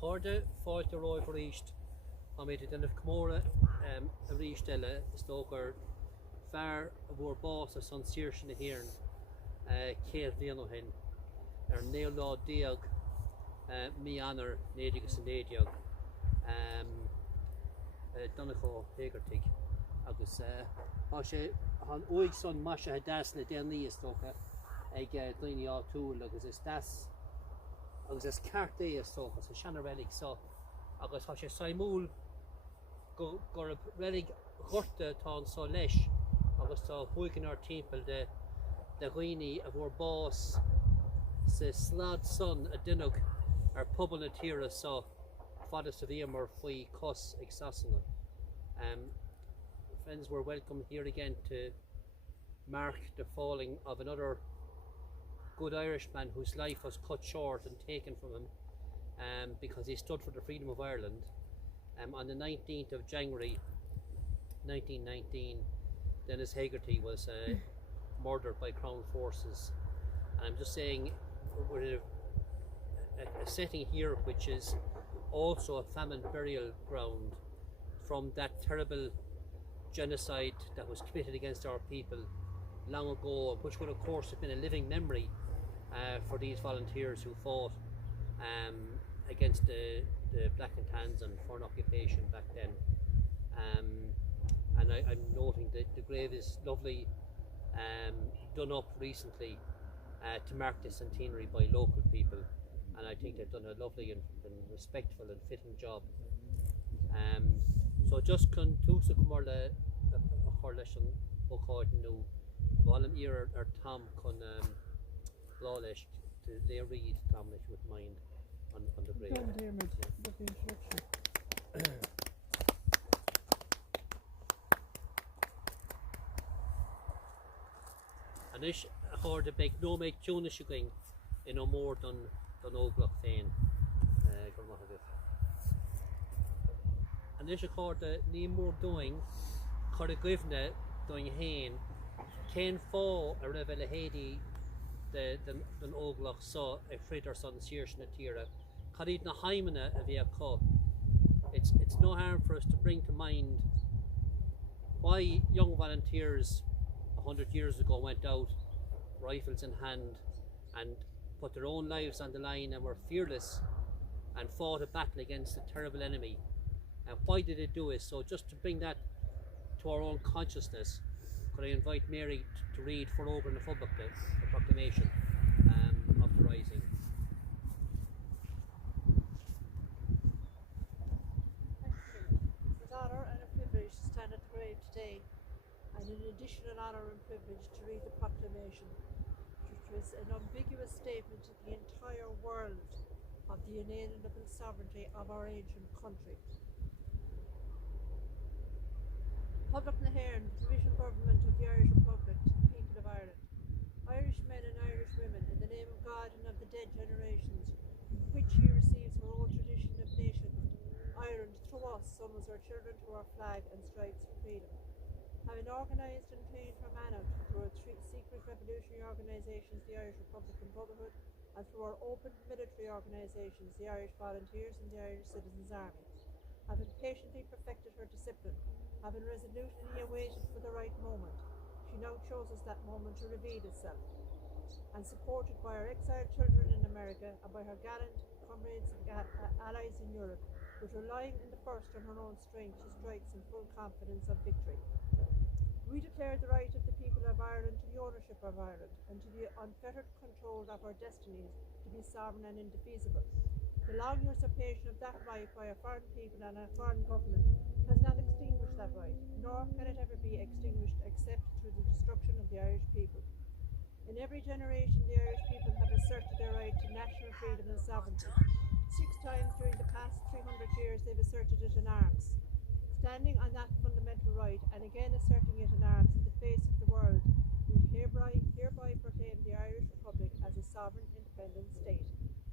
Horde fáilte roimh ríist a méid denmh Comóradh a ríist eile stógar fear a bhór bás a san sír sin na hÉireann céad bliain ó shin ar néamhlá déag mí anar néadagus an néideag Denis Hegarty agus tá sé an uig son maise das na déanaí is tócha ag daoine á túil agus is das agus is ceart é is tócha sa seanar relic so agus tá sé saimúil gur relic ghorta tá an so leis agus tá chuigean ar timpeall de dhaoine a bhór bás sa slad son a duineog ar pobal na tíre so fada sa bhí mar faoi cos ag sasanna. Friends, we're welcome here again to mark the falling of another good Irishman whose life was cut short and taken from him because he stood for the freedom of Ireland. On the 19th of January 1919, Denis Hegarty was murdered by Crown forces. And I'm just saying, we're in a setting here which is also a famine burial ground from that terrible genocide that was committed against our people long ago, which would of course have been a living memory for these volunteers who fought against the Black and Tans and foreign occupation back then. And I'm noting that the grave is lovely, done up recently to mark the centenary by local people, and I think they've done a lovely and respectful and fitting job. So just can túsa Comóradh a chur leis an ócáid nó bhálum ar Tom chun lá leis to lay read Tom if you would mind on the grave. And this a chur de beg no make túna going in no more than óglach féin gur maith agah. And this a chur de ní mór doing chur a goibhne doing hain cén fá a raibh le héadí den óglach so a fritar son sír na tíre charíd na haimene a bhí a có. It's no harm for us to bring to mind why young volunteers 100 years ago went out rifles in hand and put their own lives on the line and were fearless and fought a battle against a terrible enemy. And why did they do it? So just to bring that to our own consciousness, could I invite Mary to read for over in the public the proclamation of the rising. It's an honour and a privilege to stand at the grave today, and an additional honour and privilege to read the proclamation, which was an ambiguous statement to the entire world of the inalienable sovereignty of our ancient country. Public na hÉireann, the provisional government of the Irish Republic, to the people of Ireland. Irish men and Irish women, in the name of God and of the dead generations, from which he receives her old tradition of nationhood, Ireland, through us, summons our children to our flag and strikes for freedom. Having organised and trained her man out through our three secret revolutionary organisations, the Irish Republican Brotherhood, and through our open military organisations, the Irish Volunteers and the Irish Citizens' Army. Having patiently perfected her discipline, having resolutely awaited for the right moment, she now chooses that moment to reveal itself. And supported by her exiled children in America and by her gallant comrades and allies in Europe, but relying in the first on her own strength, she strikes in full confidence of victory. We declare the right of the people of Ireland to the ownership of Ireland and to the unfettered control of our destinies, to be sovereign and indefeasible. The long usurpation of that right by a foreign people and a foreign government has not extinguished that right, nor can it ever be extinguished except through the destruction of the Irish people. In every generation, the Irish people have asserted their right to national freedom and sovereignty. 6 times during the past 300 years, they've asserted it in arms. Standing on that fundamental right, and again asserting it in arms in the face of the world, we hereby proclaim the Irish Republic as a sovereign, independent state.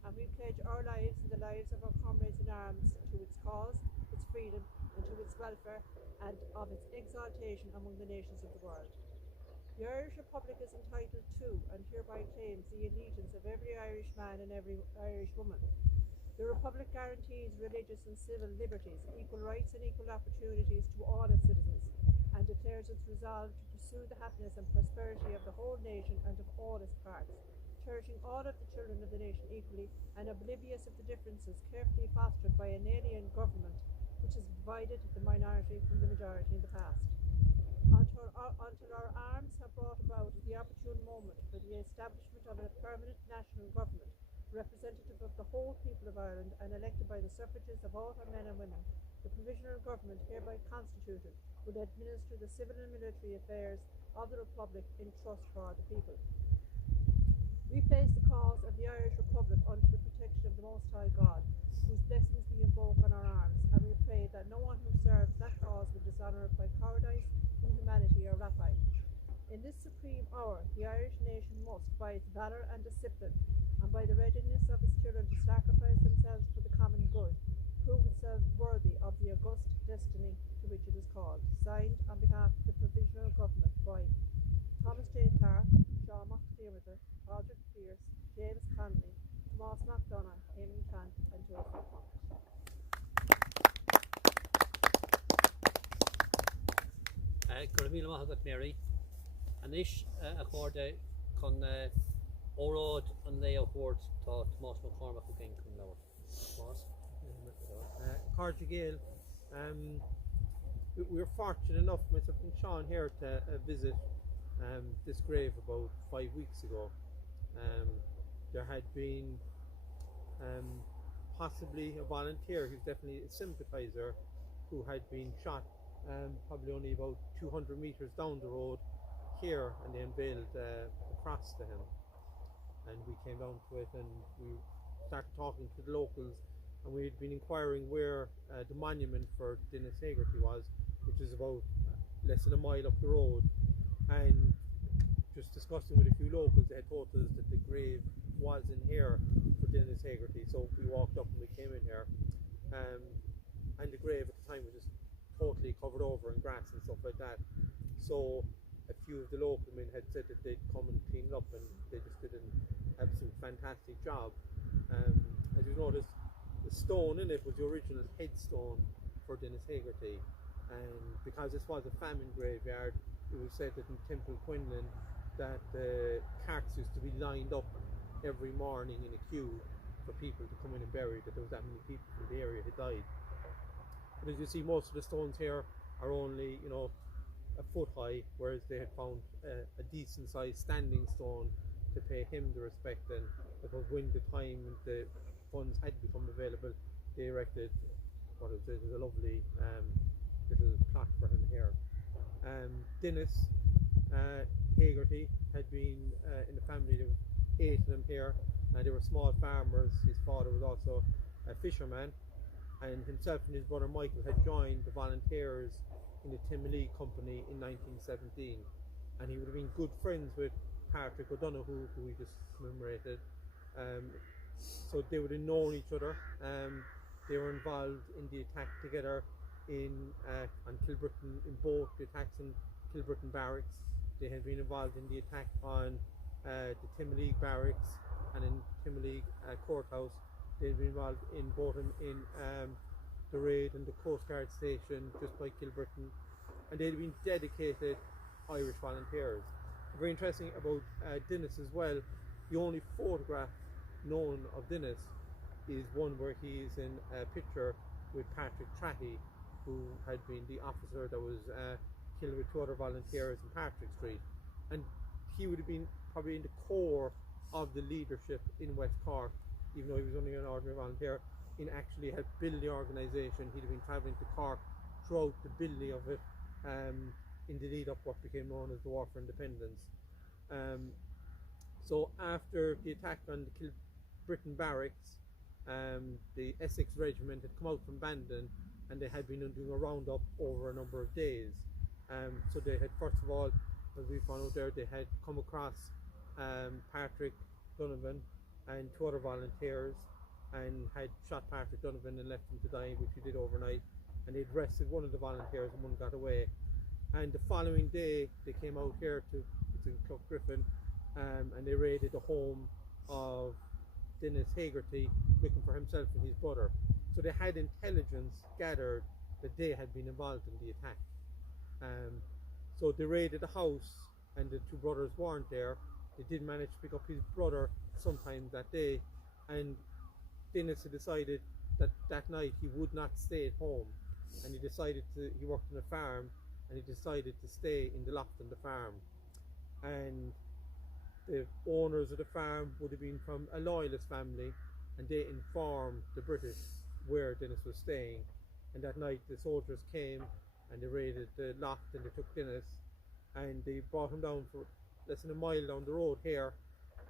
And we pledge our lives and the lives of our comrades in arms to its cause, its freedom, and to its welfare, and of its exaltation among the nations of the world. The Irish Republic is entitled to, and hereby claims, the allegiance of every Irish man and every Irish woman. The Republic guarantees religious and civil liberties, equal rights and equal opportunities to all its citizens, and declares its resolve to pursue the happiness and prosperity of the whole nation and of all its parts, cherishing all of the children of the nation equally and oblivious of the differences carefully fostered by an alien government which has divided the minority from the majority in the past. Until our arms have brought about the opportune moment for the establishment of a permanent national government, representative of the whole people of Ireland and elected by the suffrages of all her men and women, the provisional government hereby constituted would administer the civil and military affairs of the Republic in trust for the people. We place the cause of the Irish Republic under the protection of the Most High God, whose blessings we invoke on our arms, and we pray that no one who serves that cause will dishonour it by cowardice, inhumanity, or rapine. In this supreme hour, the Irish nation must, by its valour and discipline, and by the readiness of its children to sacrifice themselves for the common good, prove itself worthy of the august destiny to which it is called. Signed on behalf of the Provisional Government by Thomas J. Clark, Sean McDermott, Patrick Pierce, James Connolly, Tomas MacDonagh, Eamon Cant, and Joseph Monk. Gurmila Mahagat Mary, and ish accordé con Óráid an Leo Ward to Tomas McCormack again come lower. Tomas? Cardigan, we were fortunate enough, myself and Sean here, to visit this grave about 5 weeks ago. There had been possibly a volunteer who's definitely a sympathiser who had been shot probably only about 200 metres down the road here, and they unveiled a cross to him. And we came down to it and we started talking to the locals, and we had been inquiring where the monument for Denis Hegarty was, which is about less than a mile up the road. And just discussing with a few locals, they had told us that the grave was in here for Denis Hegarty. So we walked up and we came in here, and the grave at the time was just totally covered over in grass and stuff like that. So a few of the local men had said that they'd come and clean it up, and they just did an absolute fantastic job. As you notice, the stone in it was the original headstone for Denis Hegarty, and because this was a famine graveyard, it was said that in Temple Quinlan that the carts used to be lined up every morning in a queue for people to come in and bury, that there was that many people from the area had died. But as you see, most of the stones here are only, a foot high, whereas they had found a decent sized standing stone to pay him the respect. And because when the time the funds had become available, they erected what was a lovely little plot for him here. Denis Hegarty had been in the family. There was 8 of them here, and they were small farmers. His father was also a fisherman, and himself and his brother Michael had joined the volunteers in the Timolí Company in 1917, and he would have been good friends with Patrick O'Donoghue, who we just commemorated. So they would have known each other. They were involved in the attack together on Kilbrittain, in both the attacks in Kilbrittain Barracks. They had been involved in the attack on the Timolí Barracks and in Timolí Courthouse. They had been involved in both in the raid and the Coast Guard station just by Kilbrittain, and they had been dedicated Irish volunteers. Very interesting about Denis as well, the only photograph known of Denis is one where he is in a picture with Patrick Tratty, who had been the officer that was killed with 2 other volunteers in Patrick Street. And he would have been probably in the core of the leadership in West Cork, even though he was only an ordinary volunteer, in actually helped build the organisation. He'd have been travelling to Cork throughout the building of it in the lead up what became known as the War for Independence. So after the attack on the Kilbrittain Barracks, the Essex Regiment had come out from Bandon, and they had been doing a roundup over a number of days. So they had, first of all, as we found out there, they had come across Patrick Donovan and 2 other volunteers, and had shot Patrick Donovan and left him to die, which he did overnight. And they'd arrested one of the volunteers, and one got away. And the following day, they came out here it's in Clough Griffin, and they raided the home of Denis Hegarty looking for himself and his brother. So they had intelligence gathered that they had been involved in the attack. So they raided the house, and the two brothers weren't there. They did manage to pick up his brother sometime that day, and Denis had decided that that night he would not stay at home, and he worked on a farm, and he decided to stay in the loft on the farm. And the owners of the farm would have been from a loyalist family, and they informed the British where Denis was staying. And that night the soldiers came and they raided the loft, and they took Denis, and they brought him down for less than a mile down the road here,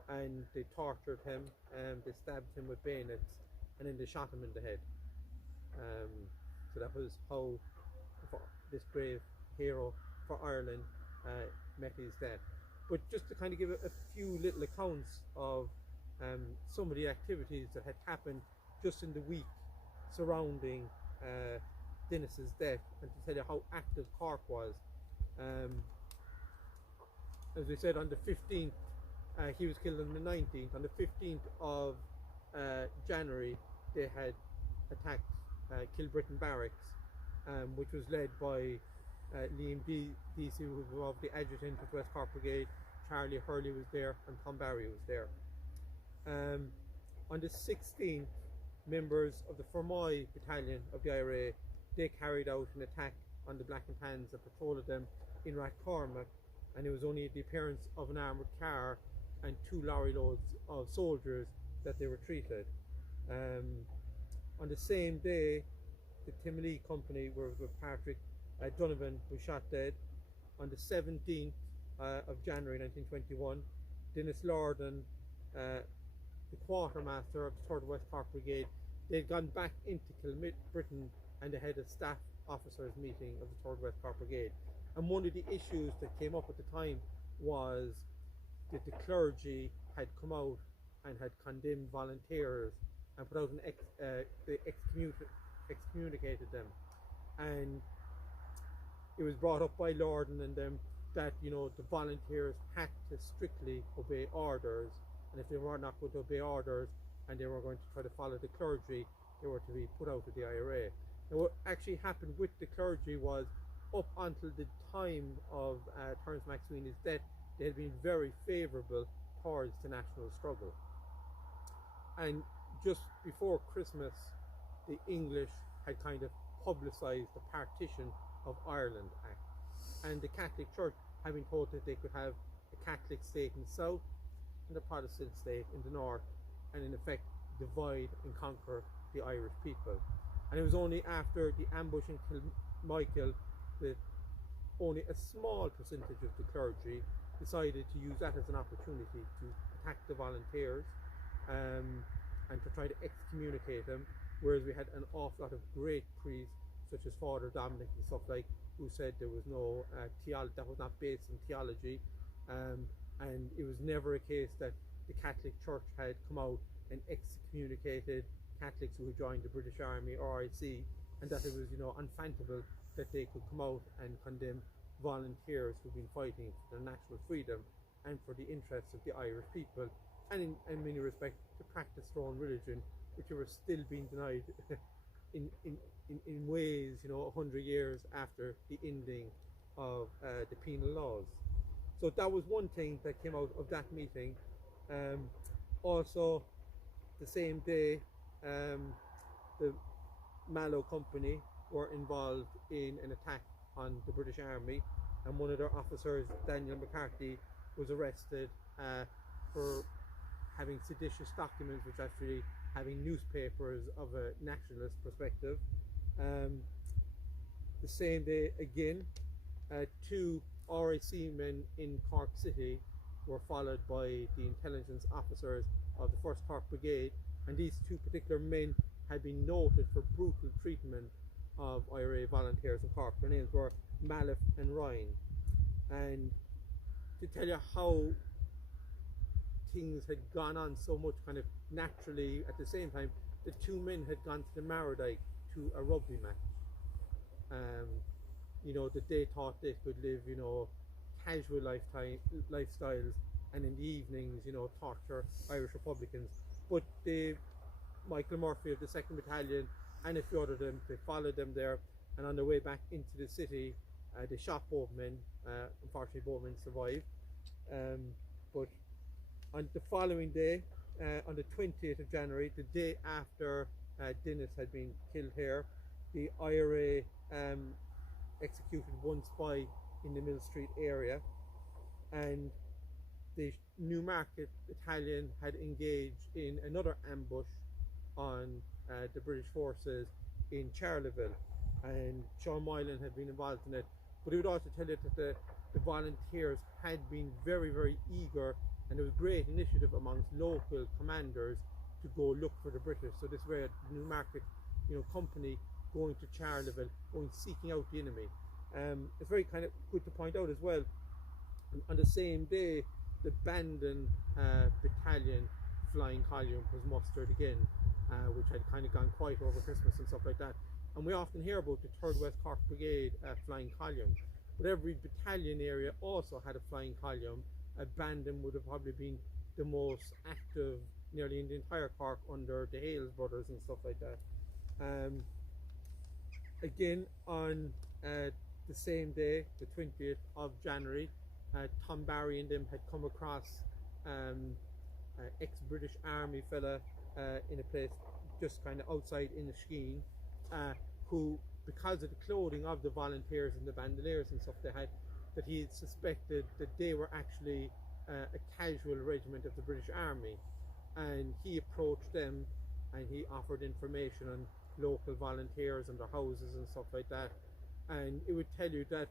and they tortured him, and they stabbed him with bayonets, and then they shot him in the head. So that was how this brave hero for Ireland met his death. But just to kind of give a few little accounts of some of the activities that had happened just in the week surrounding Denis's death, and to tell you how active Cork was. As we said, on the 15th, he was killed on the 19th. On the 15th of January, they had attacked Kilbrittain Barracks, which was led by Liam Deasy, who was the adjutant of West Cork Brigade. Charlie Hurley was there, and Tom Barry was there. On the 16th, members of the Fermoy Battalion of the IRA, they carried out an attack on the Black and Tans that patrolled them in Rathcormac, and it was only the appearance of an armoured car and 2 lorry loads of soldiers that they retreated. On the same day, the Timlee Company were with Patrick Donovan was shot dead. On the 17th of January 1921, Denis Lordan, the quartermaster of the 3rd West Cork Brigade, they'd gone back into Kilbrittain, and they had a staff officers meeting of the 3rd West Cork Brigade. And one of the issues that came up at the time was that the clergy had come out and had condemned volunteers and put out they excommunicated them. And it was brought up by Lordan and them that, you know, the volunteers had to strictly obey orders, and if they were not going to obey orders and they were going to try to follow the clergy, they were to be put out of the IRA. Now, what actually happened with the clergy was, up until the time of Terence MacSweeney's death, they had been very favourable towards the national struggle. And just before Christmas, the English had kind of publicised the Partition of Ireland Act, and the Catholic Church had been told that they could have a Catholic state in the south and a Protestant state in the north, and in effect divide and conquer the Irish people. And it was only after the ambush in Kilmichael that only a small percentage of the clergy decided to use that as an opportunity to attack the volunteers and to try to excommunicate them, whereas we had an awful lot of great priests such as Father Dominic and stuff like, who said there was no that was not based in theology, and it was never a case that the Catholic Church had come out and excommunicated Catholics who had joined the British Army or RIC, and that it was, you know, unfathomable that they could come out and condemn volunteers who've been fighting for their national freedom and for the interests of the Irish people, and in many respects to practice their own religion, which were still being denied in ways, you know, 100 years after the ending of the penal laws. So that was one thing that came out of that meeting. Also, the same day, the Mallow Company were involved in an attack on the British Army, and one of their officers, Daniel McCarthy, was arrested for having seditious documents, which actually having newspapers of a nationalist perspective. The same day again, 2 RIC men in Cork City were followed by the intelligence officers of the 1st Cork Brigade, and these 2 particular men had been noted for brutal treatment of IRA volunteers in Cork. Their names were Malif and Ryan. And to tell you how things had gone on so much kind of naturally at the same time, the 2 men had gone to the Mardyke to a rugby match. You know, that they thought they could live, you know, casual lifestyles, and in the evenings, you know, torture Irish Republicans. but Michael Murphy of the 2nd Battalion and a few other of them, they followed them there, and on their way back into the city, they shot both men. Unfortunately, both men survived. But on the following day, on the 20th of January, the day after Denis had been killed here, the IRA executed one spy in the Mill Street area, and the Newmarket Battalion had engaged in another ambush on the British forces in Charleville, and Sean Moylan had been involved in it. But he would also tell you that the volunteers had been very, very eager, and there was great initiative amongst local commanders to go look for the British. So this way, the Newmarket, company going to Charleville, going seeking out the enemy. It's very kind of good to point out as well. On the same day, the Bandon Battalion Flying Column was mustered again, which had kind of gone quiet over Christmas and stuff like that. And we often hear about the 3rd West Cork Brigade Flying Column, but every battalion area also had a flying column. Bandon would have probably been the most active nearly in the entire Cork under the Hales brothers and stuff like that. Again, on the same day, the 20th of January, Tom Barry and them had come across ex-British Army fella in a place just kind of outside Inniskeen, who, because of the clothing of the volunteers and the bandoliers and stuff they had, that he had suspected that they were actually a casual regiment of the British Army, and he approached them and he offered information on local volunteers and their houses and stuff like that. And it would tell you that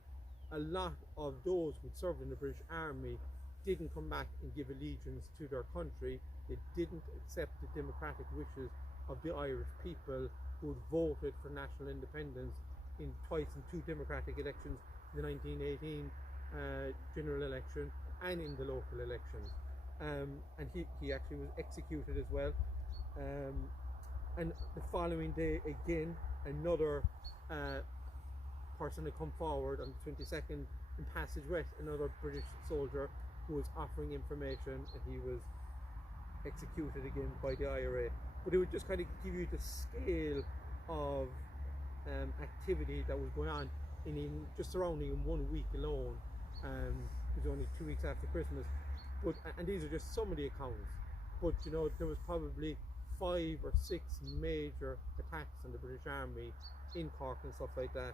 a lot of those who served in the British Army didn't come back and give allegiance to their country. They didn't accept the democratic wishes of the Irish people who voted for national independence twice in 2 democratic elections, the 1918 general election and in the local elections. And he actually was executed as well. And the following day, again, another person had come forward on the 22nd in Passage West, another British soldier who was offering information, and he was executed again by the IRA. But it would just kind of give you the scale of activity that was going on in just surrounding in 1 week alone. It was only 2 weeks after Christmas. But and these are just some of the accounts. But there was probably 5 or 6 major attacks on the British Army in Cork and stuff like that,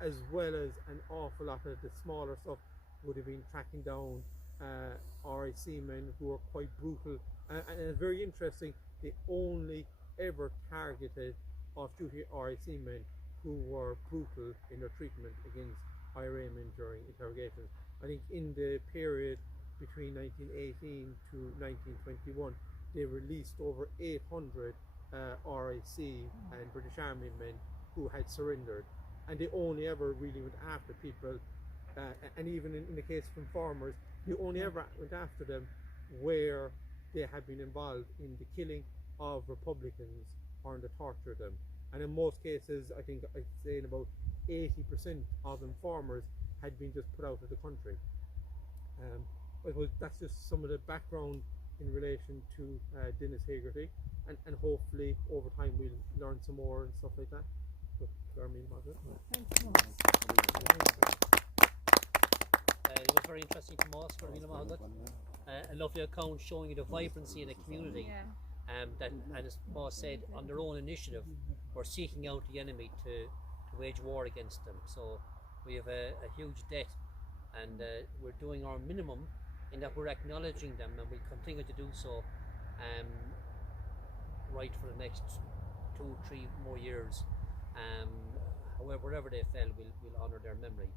as well as an awful lot of the smaller stuff would have been tracking down RIC men who were quite brutal. And it's very interesting, they only ever targeted off-duty RIC men who were brutal in their treatment against IRA men during interrogations. I think in the period between 1918 to 1921, they released over 800 RIC and British Army men who had surrendered, and they only ever really went after people, and even in the case of informers, they only ever went after them where they had been involved in the killing of Republicans or in the torture of them. And in most cases, I think I'd say in about 80% of informers had been just put out of the country. I suppose that's just some of the background in relation to Denis Hegarty, and hopefully over time we'll learn some more and stuff like that. But Thanks so much. It was very interesting to us, a lovely account showing you the vibrancy in the community. Yeah. That, and as Paul said, on their own initiative, were seeking out the enemy to wage war against them. So we have a huge debt, and we're doing our minimum in that we're acknowledging them, and we'll continue to do so right for the next 2-3 more years. However, wherever they fell, we'll honour their memory.